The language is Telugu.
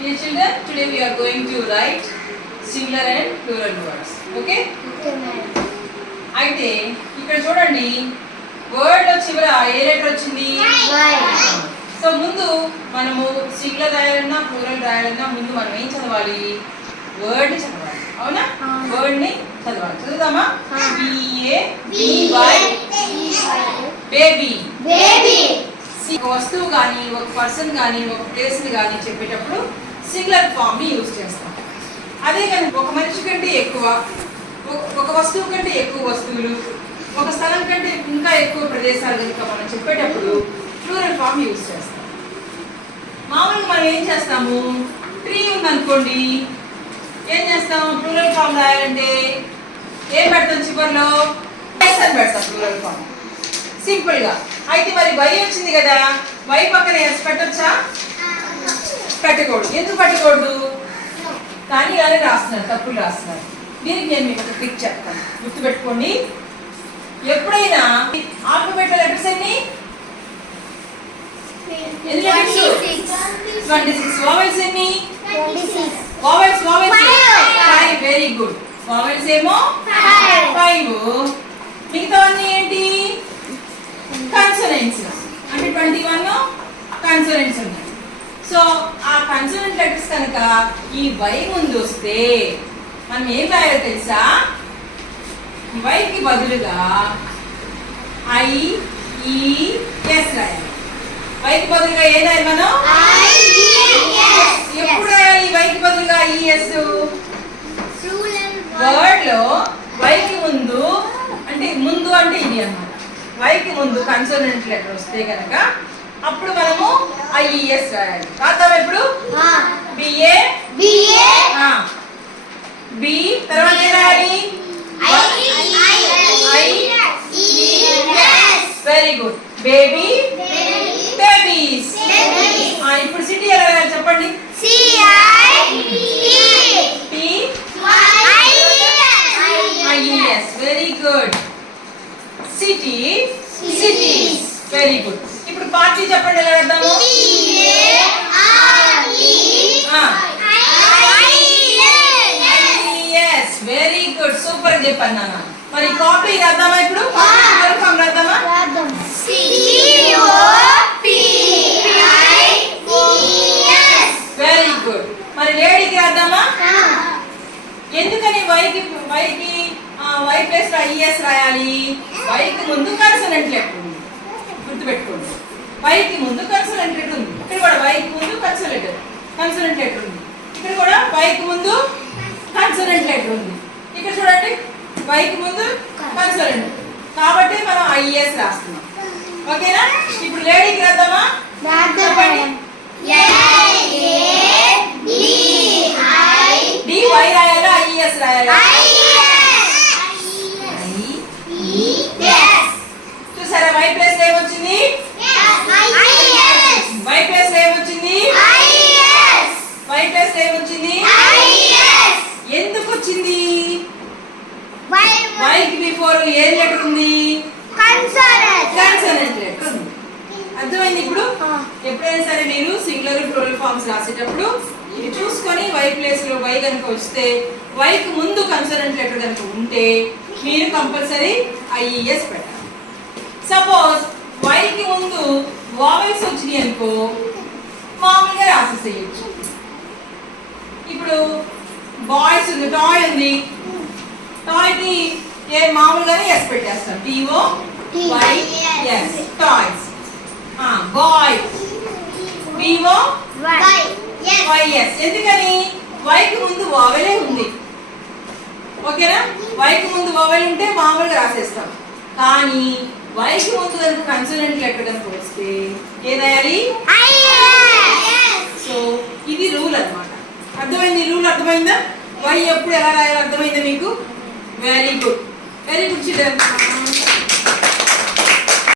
Dear children, today we are going to write singular and plural words. Okay? Okay, madam. అయితే ఇక్కడ చూడండి వర్డ్ లో చివర ఏ లెటర్ వచ్చింది? Y. సో ముందు మనము సింగులర్ రాయాలన్నా ప్లూరల్ రాయాలన్నా ముందు మనం ఏం చదవాలి? వర్డ్ ని చదవాలి. అవునా? వర్డ్ ని చదవాలి. చదువుదామా? B A B Y baby. Baby. ఒక వస్తువు కానీ ఒక పర్సన్ కానీ ఒక ప్లేస్ ని కానీ చెప్పేటప్పుడు సింగులర్ ఫామ్ ని యూజ్ చేస్తాం. అదే కానీ ఒక మనిషి కంటే ఎక్కువ, ఒక వస్తువు కంటే ఎక్కువ వస్తువులు, ఒక స్థలం కంటే ఇంకా ఎక్కువ ప్రదేశాలు కనుక మనం చెప్పేటప్పుడు ప్లూరల్ ఫామ్ యూజ్ చేస్తాం. మామూలుగా మనం ఏం చేస్తాము? ట్రీ ఉందనుకోండి, ఏం చేస్తాం? ప్లూరల్ ఫామ్ రాయాలంటే ఏం పెడతాం? చివరిలో ఎస్ అని పెడతాం ప్లూరల్ ఫామ్ సింపుల్ గా. అయితే మరి వై వచ్చింది కదా, వై పక్కన ఎస్ పెట్టొచ్చా? పెట్టకూడదు. ఎందుకు పెట్టకూడదు? కానీ ఇలానే రాస్తున్నారు, తప్పులు రాస్తున్నారు. దీనికి నేను మీకు ఒక ట్రిక్ చెప్తాను, గుర్తుపెట్టుకోండి. ఎప్పుడైనా ఆల్ఫాబెట్ లెటర్స్ ఎన్ని 26, వావెల్స్ ఎన్ని? 26. వావెల్స్ 5. 5. Very good. వావెల్స్ ఏమో 5. మిగతావన్నీ ఏంటి? కన్సోనెంట్స్. అంటే 21 కన్సోనెంట్స్ ఉన్నాయి. సో ఆ కన్సోనెంట్ లెటర్స్ కనుక ఈ వై ముందు వస్తే మనం ఏం రాయాలో తెలుసా? వైకి బదులుగా ఐ ఈ ఎస్ రాయాలి. వైకి బదులుగా ఏం రాయాలి మనం? ఎప్పుడు రాయాలి వైకి బదులుగా ఈఎస్? వర్డ్ లో వైకి ముందు అంటే ముందు అంటే ఇది అన్నమాట. వైకి ముందు కన్సోనెంట్ లెటర్ వస్తే కనుక అప్పుడు మనము ఐఈఎస్ రాయాలి. రాద్దాం ఇప్పుడు. బిఏ బి తర్వాత ఏం రాయాలి? Very good. Baby babies. ఇప్పుడు సిటీ ఎలా రాయాలి చెప్పండి? IES. Very good. City cities. Very good. ఇప్పుడు పార్టీ చెప్పండి ఎలా రాద్దాము? Very good. సూపర్ చెప్పాను నాన్న. మరి కాపీ రాద్దామా ఇప్పుడు? ఫామ్ రాద్దామా? Very good. మరి లేడీకి రాద్దామా? ఎందుకని వైకి వై ప్లస్ లో ఐఎస్ రాయాలి? వైకి ముందు కన్సోనెంట్ లెటర్ ఉంది, గుర్తుపెట్టుకోండి. వైకి ముందు కన్సోనెంట్ లెటర్ ఉంది. ఇక్కడ కూడా వైకి ముందు కన్సోనెంట్ లెటర్ ఉంది. ఇక్కడ కూడా వైకి ముందు కన్సోనెంట్ లెటర్ ఉంది. ఇక్కడ చూడండి వైకి ముందు కన్సోనెంట్, కాబట్టి మనం ఐఎస్ రాస్తున్నాం. ఓకేనా? ఇప్పుడు లేడీకి రాద్దామా? చెప్పండి. డి వై రాయాలా ఐఎస్ రాయాలా? చూసారా వై ప్లస్ ఏమొచ్చింది? వై ప్లస్ ఏమొచ్చింది? వై ప్లస్ ఏమొచ్చింది? ఎందుకు వచ్చింది? వైకి బిఫోర్ ఏ లెటర్ ఉంది? కన్సోనెంట్ లెటర్ ఉంది. అర్థమైంది ఇప్పుడు? ఎప్పుడైనా సరే మీరు సింగులర్ ప్లూరల్ ఫార్మ్స్ రాసేటప్పుడు ఇది చూసుకొని వై ప్లేస్ లో వై కనుక వస్తే వైకి ముందు కన్సోనెంట్ లెటర్ కనుక ఉంటే మీరు కంపల్సరీ ఐఈఎస్ పెట్టాలి. సపోజ్ వైకి ముందు వావెల్స్ వచ్చినాయి అనుకో, మామూలుగా రాసేసేయచ్చు. ఇప్పుడు బాయ్స్ ఉంది, టాయ్ ఉంది, టాయ్కి ఏ మామూలుగానే ఎస్ పెట్టేస్తాం. T O Y S toys. Boys B O Y S. ఎందుకని? వైకి ముందు వావెలే ఉంది. ఓకేనా? వైకి ముందు వావెల్ ఉంటే మామూలుగా రాసేస్తాం. కానీ వైకి ముందు కనుక కన్సోనెంట్ లెటర్ కనుక వస్తే ఏం రాయాలి? సో ఇది రూల్ అన్నమాట. అర్థమైంది? రూల్ అర్థమైందా? వై ఎప్పుడు ఎలా రాయాలో అర్థమైందా మీకు? Very good. Very good children.